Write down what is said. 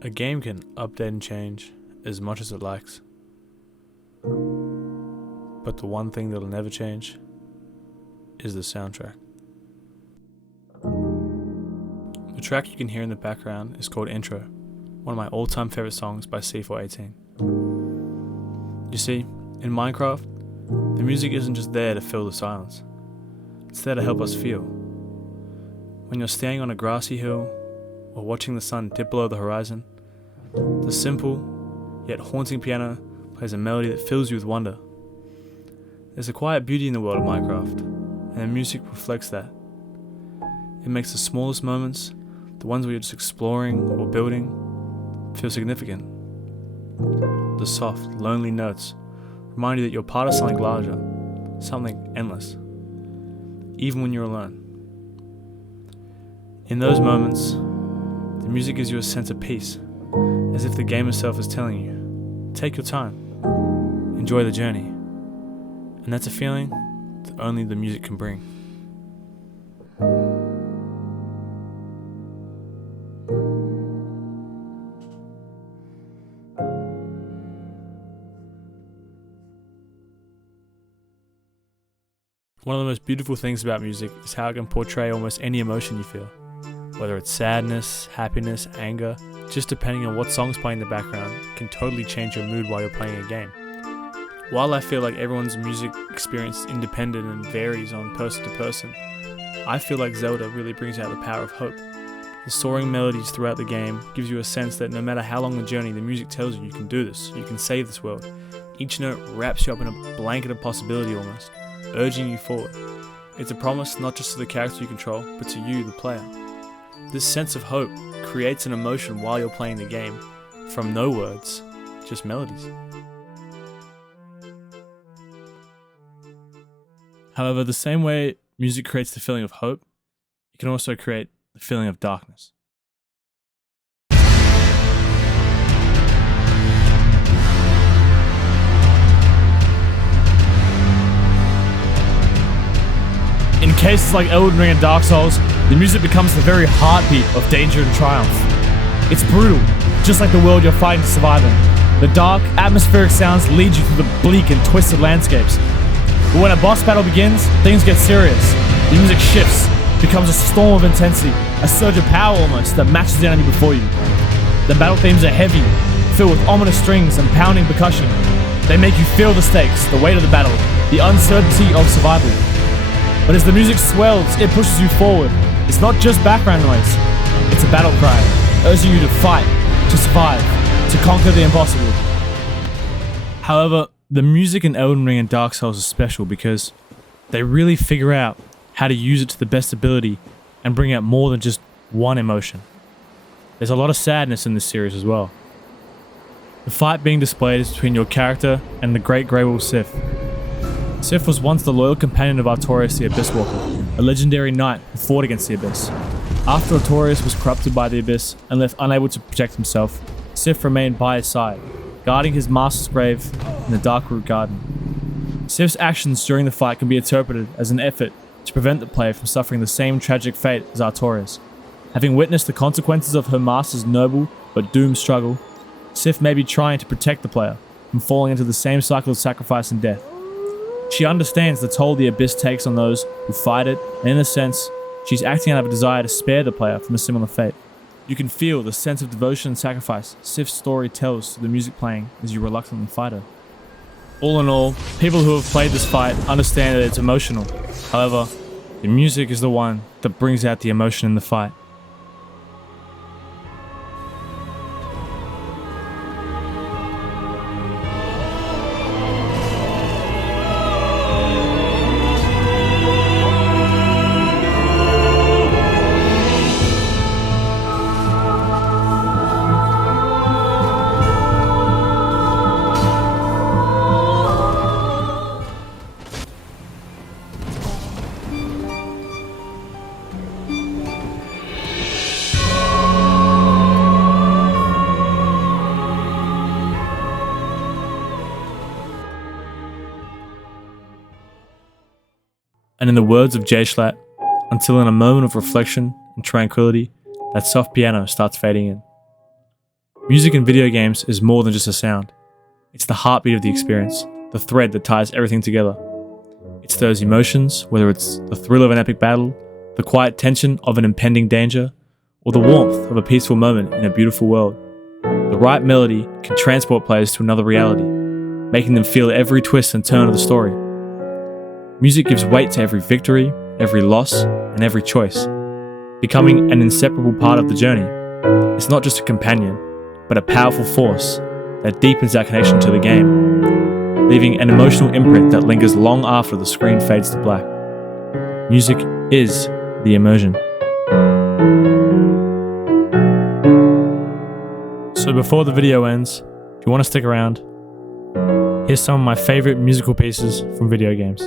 A game can update and change as much as it likes, but the one thing that'll never change is the soundtrack. The track you can hear in the background is called Intro, one of my all-time favorite songs by C418. You see, in Minecraft, the music isn't just there to fill the silence. It's there to help us feel. When you're standing on a grassy hill or watching the sun dip below the horizon, the simple yet haunting piano plays a melody that fills you with wonder. There's a quiet beauty in the world of Minecraft, and the music reflects that. It makes the smallest moments, the ones where you're just exploring or building, feel significant. The soft, lonely notes remind you that you're part of something larger, something endless, even when you're alone. In those moments, the music gives you a sense of peace, as if the game itself is telling you, take your time, enjoy the journey. And that's a feeling that only the music can bring. One of the most beautiful things about music is how it can portray almost any emotion you feel. Whether it's sadness, happiness, anger, just depending on what song's playing in the background can totally change your mood while you're playing a game. While I feel like everyone's music experience is independent and varies on person to person, I feel like Zelda really brings out the power of hope. The soaring melodies throughout the game gives you a sense that no matter how long the journey, the music tells you can do this, you can save this world. Each note wraps you up in a blanket of possibility almost, urging you forward. It's a promise not just to the character you control, but to you, the player. This sense of hope creates an emotion while you're playing the game, from no words, just melodies. However, the same way music creates the feeling of hope, it can also create the feeling of darkness. In cases like Elden Ring and Dark Souls, the music becomes the very heartbeat of danger and triumph. It's brutal, just like the world you're fighting to survive in. The dark, atmospheric sounds lead you through the bleak and twisted landscapes. But when a boss battle begins, things get serious. The music shifts, becomes a storm of intensity, a surge of power almost that matches the enemy before you. The battle themes are heavy, filled with ominous strings and pounding percussion. They make you feel the stakes, the weight of the battle, the uncertainty of survival. But as the music swells, it pushes you forward. It's not just background noise, it's a battle cry, urging you to fight, to survive, to conquer the impossible. However, the music in Elden Ring and Dark Souls is special because they really figure out how to use it to the best ability and bring out more than just one emotion. There's a lot of sadness in this series as well. The fight being displayed is between your character and the great Grey Wolf Sif. Sif was once the loyal companion of Artorias the Abyss Walker, a legendary knight who fought against the Abyss. After Artorias was corrupted by the Abyss and left unable to protect himself, Sif remained by his side, guarding his master's grave in the Darkroot Garden. Sif's actions during the fight can be interpreted as an effort to prevent the player from suffering the same tragic fate as Artorias. Having witnessed the consequences of her master's noble but doomed struggle, Sif may be trying to protect the player from falling into the same cycle of sacrifice and death. She understands the toll the Abyss takes on those who fight it, and in a sense, she's acting out of a desire to spare the player from a similar fate. You can feel the sense of devotion and sacrifice Sif's story tells through the music playing as you reluctantly fight her. All in all, people who have played this fight understand that it's emotional. However, the music is the one that brings out the emotion in the fight. And in the words of J Schlatt, until in a moment of reflection and tranquility, that soft piano starts fading in. Music in video games is more than just a sound. It's the heartbeat of the experience, the thread that ties everything together. It's those emotions, whether it's the thrill of an epic battle, the quiet tension of an impending danger, or the warmth of a peaceful moment in a beautiful world. The right melody can transport players to another reality, making them feel every twist and turn of the story. Music gives weight to every victory, every loss, and every choice, becoming an inseparable part of the journey. It's not just a companion, but a powerful force that deepens our connection to the game, leaving an emotional imprint that lingers long after the screen fades to black. Music is the immersion. So before the video ends, if you want to stick around, here's some of my favorite musical pieces from video games.